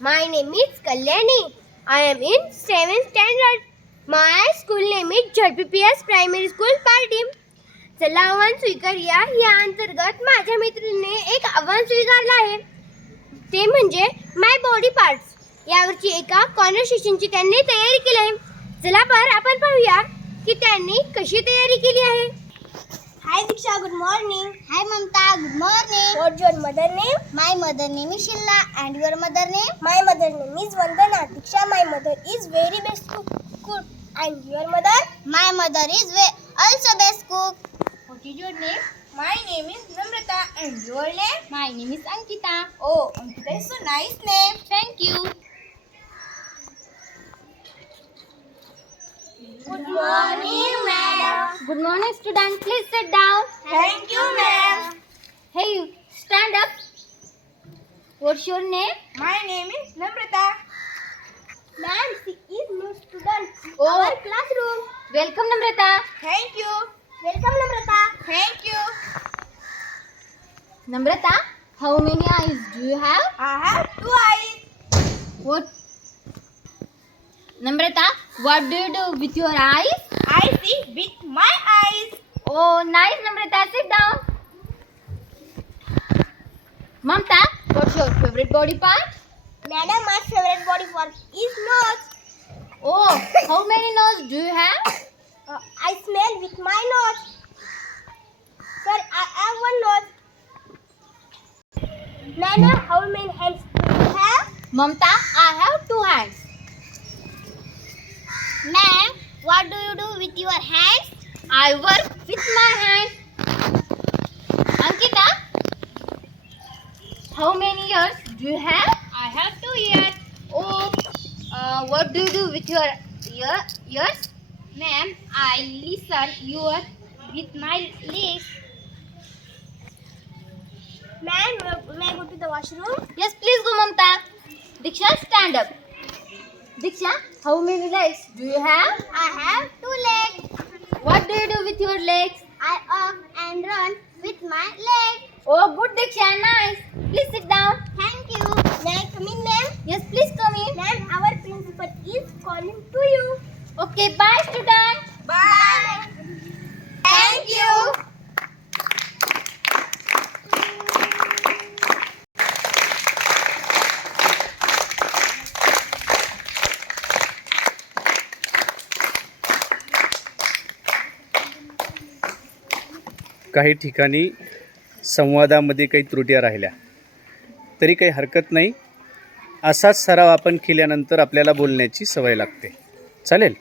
My name is Kalyani. I am in 7th standard. My school name is JPPS Primary School Party. चला आव्हान स्वीकारूया या अंतर्गत माझ्या मैत्रिणीने एक आव्हान स्वीकारलं आहे ते म्हणजे माय बॉडी पार्ट्स यावरची एका कॉन्व्हर्सेशनची त्यांनी तयारी केली आहे चला पार आपण पाहूया की त्यांनी कशी तयारी केली आहे Hi Diksha, good morning. Hi Mamta, good morning. What's your mother name? My mother name is Shilla and your mother name? My mother name is Vandana. Diksha, my mother is very best cook. cook. And your mother? My mother is also best cook. What is your name? My name is Namrata and your name? My name is Ankita. Oh, Ankita is so nice name. Thank you. Good morning. Good morning student. Please sit down. Thank you, ma'am. Hey, you, stand up. What's your name? My name is Namrata. Ma'am, she is new student. Oh. Our classroom. Welcome Namrata. Thank you. Welcome, Namrata. Thank you. Namrata, how many eyes do you have? I have two eyes. What? Namrata, what do you do with your eyes? I see with my eyes. Oh, nice, Namrata. Sit down. Mamta, what's your favorite body part? Madam, my favorite body part is nose. Oh, how many nose do you have? Uh, I smell with my nose. Sir, I have one nose. Nana, how many hands do you have? Mamta, I have two hands. Ma'am, what do you do with your hands? I work with my hands. Ankita, how many ears do you have? I have two ears. Oh, uh, what do you do with your ear, ears? Ma'am, I listen your with my legs. Ma'am, may I go to the washroom? Yes, please go, Mamta. Diksha, stand up. Diksha, how many legs do you have? I have legs. What do you do with your legs? I walk and run with my legs. Oh, good, Diksha, nice. Please sit down. Thank you. May I come in, ma'am? Yes, please come in. Ma'am, our principal is calling to you. Okay, bye, student. काही ठिकाणी संवादामध्ये काही त्रुट्या राहिल्या. तरी काही हरकत नाही. असाच सराव आपण केल्यानंतर आपल्याला बोलण्याची सवय लागते. चालेल?